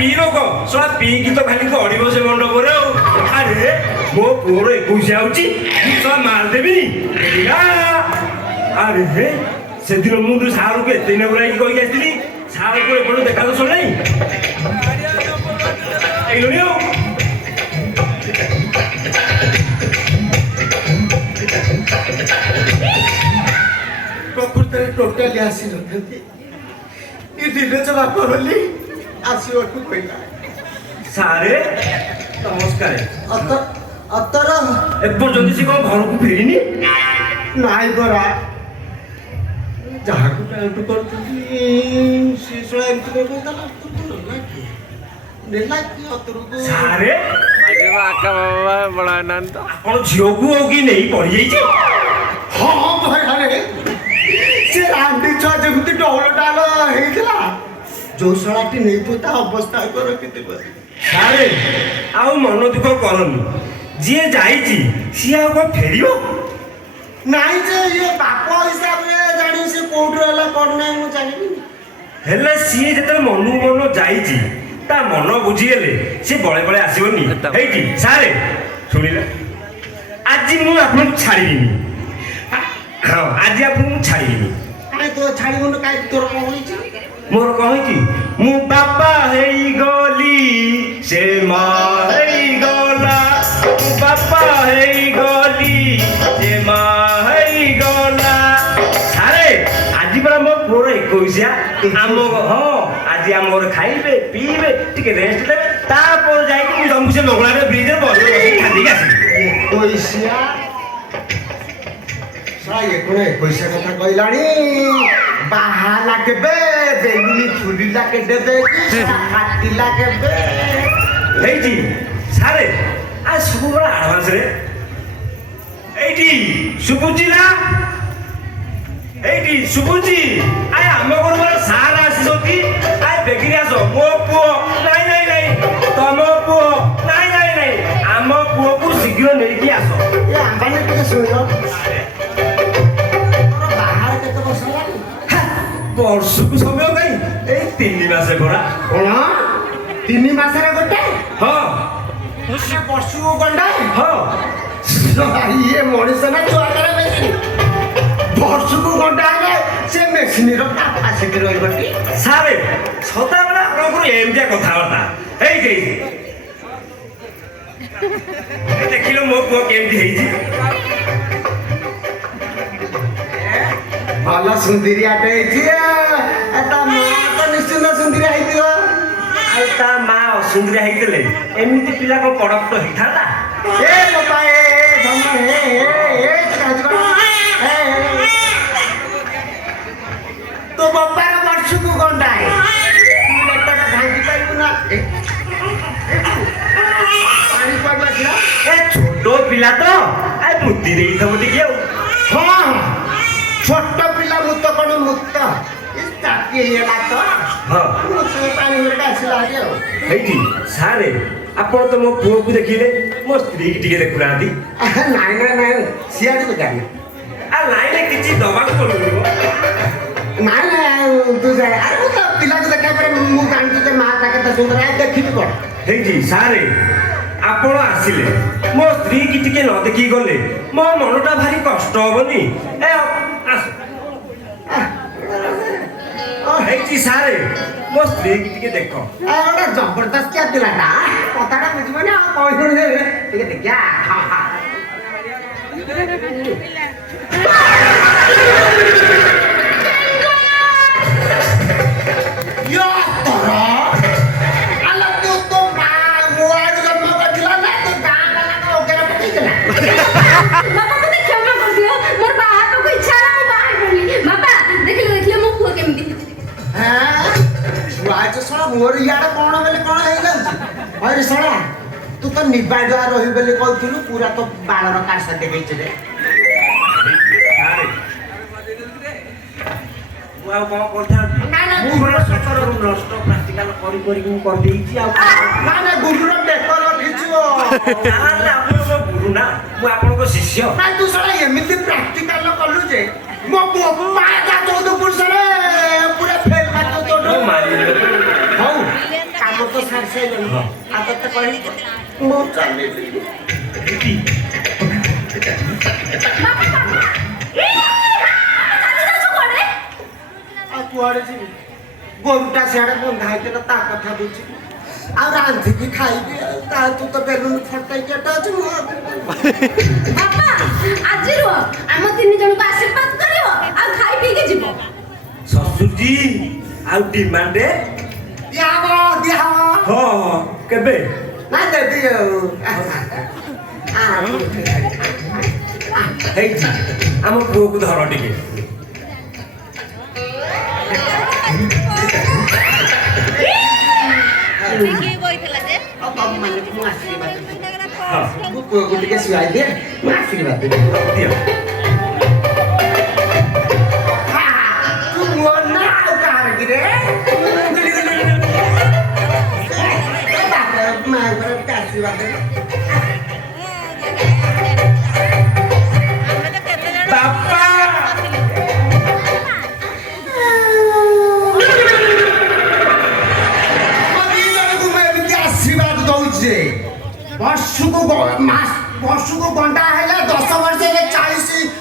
ପିଇବ କଣ ଶଳା ପିଇକି ତ ଖାଲି ଗଡ଼ିବ ସେ ମଣ୍ଡପରେ ଆଉ। ଆରେ ମୋ ପୁଅର 21 ହଉଛି ଶଳା ମାରିଦେବିନି। ଆରେ ହେ ସେଦିନ ମୁଁ ତ ସାରକୁ ଏତେ ନେବୁଲାଇକି କହିକି ଆସିଥିଲି ସାରକୁ ଏପଟେ ଦେଖା ଦୋଷ ନାହିଁ ଏଇଲୁଣି ଆଉ। ପ୍ରକୃତରେ ଟୋଟାଲି ଆସିନଥାନ୍ତି ଏ ଧୀରଜ ବାପ ବୋଲି ଆସିବାକୁ କହିଲା। ସାରେ ନମସ୍କାର। ଅତର ଏପର୍ଯ୍ୟନ୍ତ ସେ କଣ ଘରକୁ ଫେରିନି? ନାଇଁ ପରା ଯାହାକୁ ଟାଉଟୁ କରୁଛନ୍ତି ସେ ଶଳା ଏମିତି କହିଲା ନେଲା କି ଅତରକୁ ସାରେ ଆକା ବାବା ବड़ा ଆନନ୍ଦ ଆପଣ ଝିଅକୁ ଆଉ କି ନେଇ ପଡ଼ିଯାଇଛି? ହଁ ଭୟରେ ସେ ରାଣ୍ଡି ଛୁଆ ଯେମିତି ଡଉଲ ଡାଲ ହେଇଥିଲା ଯୋଉ ଶଳାଟି ନେଇଥିବ ତା ଅବସ୍ଥା କର କେତେ ସାରେ ଆଉ ମନ ଦୁଃଖ କରନି, ଯିଏ ଯାଇଛି ସିଏ ଆଉ କଣ ଫେରିବ? ନାଇଁ ଯେ ଇଏ ବାପ ହିସାବରେ ଜାଣି ସେ କୋଉଠୁ ହେଲା କଣ ନାହିଁ ମୁଁ ଜାଣିବି। ହେଲେ ସିଏ ଯେତେବେଳେ ମନକୁ ମନ ଯାଇଛି ତା ମନ ବୁଝିଗଲେ ସେ ବଳେ ବଳେ ଆସିବନି। ହେଇଛି ସାରେ ଶୁଣିଲେ ଆଜି ମୁଁ ଆପଣଙ୍କୁ ଛାଡ଼ିବିନି। ହଁ ଆଜି ଆପଣଙ୍କୁ ମୁଁ ଛାଡ଼ିବିନି। କାଇଁ ତୋ ଛାଡ଼ିବୁନି କାଇଁ ତୋର କଣ ହେଇଛି? ମୋର କଣ ହେଇଛି ମୁଁ ବାପା ହେଇଗଲି ସେ ମା ହେଇଗଲା, ମୁଁ ବାପା ହେଇଗଲି ସେ ମା ହେଇଗଲା। ସାରେ ଆଜି ପରା ମୋ ପୁଅର 21 ଆମ ହଁ ଆଜି ଆମ ଘରେ ଖାଇବେ ପିଇବେ ଟିକେ ରେଷ୍ଟ ଦେବେ ତାପରେ ଯାଇକି ମୁଁ ତମକୁ ସେ ମଙ୍ଗଳାରେ ବ୍ରିଜରେ ବସିକି ଖାଇକି ଆସିବି। 21 କଥା କହିଲାଣି ବାହାଲା କେବେ ବେଲୁନି ଫୁଲିଲା କେବେ ଫାଟିଲା କେବେ ହେଇଛି ସାରେ ଆ ସବୁବେଳେ ଆଡଭାନ୍ସରେ ଏଇଠି ଶୁଭୁଛି ନା? ଏଇଠି ଶୁଭୁଛି? ଆଏ ଆମ ଘର ସାର ଆସିଛନ୍ତି ଆଏ ବେଗିରି ଆସ। ମୋ ପୁଅ ନାଇଁ ନାଇଁ ନାଇଁ ତମ ପୁଅ ନାଇଁ ନାଇଁ ନାଇଁ ଆମ ପୁଅକୁ ଶୀଘ୍ର ନେଇକି ଆସ। ଏ ଆମ୍ବାନୀ ଟିକେ ଶୁଣିଲ ବାହାର କେତେ ବର୍ଷ ହେଲାଣି? ବର୍ଷକୁ ସମୟ କାଇଁ ଏଇ 3 ମାସ ପରା। କଣ 3 ମାସରେ ଗୋଟେ? ହଁ ବର୍ଷକୁ ଗଣ୍ଡାଏ? ହଁ ଇଏ ମଣିଷ ନା ଛୁଆଟାର ମେସିନ୍? ବର୍ଷକୁ ଗଣ୍ଡା ହେଲେ ସେ ମେସିନ୍ର କାପାସିଟି ରହିବଟି? ସାରେ ସଦାବେଳେ ଆପଣଙ୍କର ଏମିତିଆ କଥାବାର୍ତ୍ତା ହେଇଛି। ଦେଖିଲ ମୋ ପୁଅ କେମିତି ହେଇଛି? ଭଲ ସୁନ୍ଦରିଆଟେ ହେଇଛି। ତା ମା ତ ନିଶ୍ଚିନ୍ତ ସୁନ୍ଦରିଆ ହେଇଥିବ। ଆଉ ତା ମା ଅସୁନ୍ଦରିଆ ହେଇଥିଲେ ଏମିତି ପିଲା କଣ ପଡକ୍ଟ ହେଇଥାନ୍ତା? ଏ ବାପା ତୋ ବାପାର ବର୍ଷକୁ ଗଣ୍ଡାଏ ଭାଙ୍ଗି ପାରିବୁ ନା? ପାଣି କୁଆଡୁ ଆସିଲା? ଏ ଛୋଟ ପିଲା ତ ବୁଦ୍ଧି ଦେଇଥିବ ଟିକେ ଆଉ। ହଁ ଛୋଟ ପିଲା ମୁତ କଣ ମୁତ ଚାକି ହେଇଗଲା ତ ହଁ ପାଣି ଗୁଡା ଆସିଲା ଆଉ। ହେଇଛି ସାରେ ଆପଣ ତ ମୋ ପୁଅକୁ ଦେଖିଲେ ମୋ ସ୍ତ୍ରୀକି ଟିକେ ଦେଖୁନାହାନ୍ତି। ନାଇଁ ନାଇଁ ନାଇଁ ସିଆଡକୁ ଜାଣି ଆଉ ନାଇଁ ନାଇଁ କିଛି ଦବାକୁ ପଡିବ। ନାଇଁ ନାଇଁ ତୁ ଜାଣି ଆରେ ମୁଁ ତ ପିଲାକୁ ଦେଖିବା ପରେ ମୁଁ ଜାଣିଛି ଯେ ମା ତା କେତେ ସୁନ୍ଦର ଦେଖିବି କଣ। ହେଇଛି ସାରେ ଆପଣ ଆସିଲେ ମୋ ସ୍ତ୍ରୀକି ଟିକେ ନ ଦେଖିକି ଗଲେ ମୋ ମନଟା ଭାରି କଷ୍ଟ ହବନି? ଏ ଆସ ହେଇଛି ସାରେ ମୋ ସ୍ତ୍ରୀକି ଟିକେ ଦେଖ। ଗୋଟେ ଜବରଦସ୍ତିଆ ପିଲାଟା କଥାଟା ବୁଝିବନି ଆଉ କହିବନି ଟିକେ ଦେଖିଆ। ମୋର ଇଆଡେ କଣ ବେଲେ କଣ ହେଇଯାଉଛି? ଅରେ ଶଳା ତୁ ତ ନିବାଡୁଆ ରହିବୁ ବୋଲି କହୁଥିଲୁ ପୁରା ତ ବାଳର କାଶ ଦେଖେଇଛୁ ରେ। ମୁଁ ଆଉ କଣ କରିଥାନ୍ତି? ମୁଁ ନଷ୍ଟ ପ୍ରାକ୍ଟିକାଲ କରିକି ମୁଁ କରିଦେଇଛି। ଆଉ ନା ଗୁରୁର ବେକ ରଖିଛୁ। ତାହେଲେ ଆପଣ ମୋ ଗୁରୁ ନା ମୁଁ ଆପଣଙ୍କ ଶିଷ୍ୟ। ନାଇଁ ତୁ ଶଳା ଏମିତି ପ୍ରାକ୍ଟିକାଲ କଲୁ ଯେ ମୋ ବାପା 14 ପୁରୁଷରେ ପୁରା ଫେଲ ମାରିବ ତୋଠୁ। ମାରିବି ହଉ କାମ ତ ସାରି ସାରିଲଣି ହଁ। ଆଉ ତତେ କହିବି ମୁଁ ଚାଲିଲି କି? ଆଉ କୁଆଡ଼େ ଯିବି ଗୋରୁଟା ସିଆଡ଼େ ବନ୍ଧା ହେଇଥିଲା ତା କଥା ବୁଝିବି ଆଉ ରାନ୍ଧିକି ଖାଇବି ଆଉ ତା ତୁ ତ ବେଲୁନ ଫଟାଇକି ଏଟା ଅଛି ମୁଁ ଆଉ କଣ କରିବି? ବାପା ଆଜି ରୁହ ଆମ 3 ଜଣଙ୍କୁ ଆଶୀର୍ବାଦ କରିବ ଆଉ ଖାଇ ପିଇକି ଯିବ। ଶ୍ୱଶୁରଜୀ ଆଉ ଡିମାଣ୍ଡ ଦିଆହବ ଦିଆହବ ହଁ ହଁ କେବେ ନା ଦେବି ଆଉ ହେଇଛି ଆମ ପୁଅକୁ ଧର ଟିକେ ମୁଁ ଆଶୀର୍ବାଦ ହଁ ମୁଁ ପୁଅକୁ ଟିକେ ଶୁଆଇ ଦିଏ ମୁଁ ଆଶୀର୍ବାଦ ଦେବି ଦିଅ ତୁ ମୋ ନା ଆଉ କାହାର କିରେ ମାଙ୍କର ଟିକେ ଆଶୀର୍ବାଦ ଦେବି ବାପା ଆଶୀର୍ବାଦ ଦଉଛି ବର୍ଷକୁ ଗଣ୍ଡା ହେଲେ 10 ବର୍ଷ ହେଲେ 40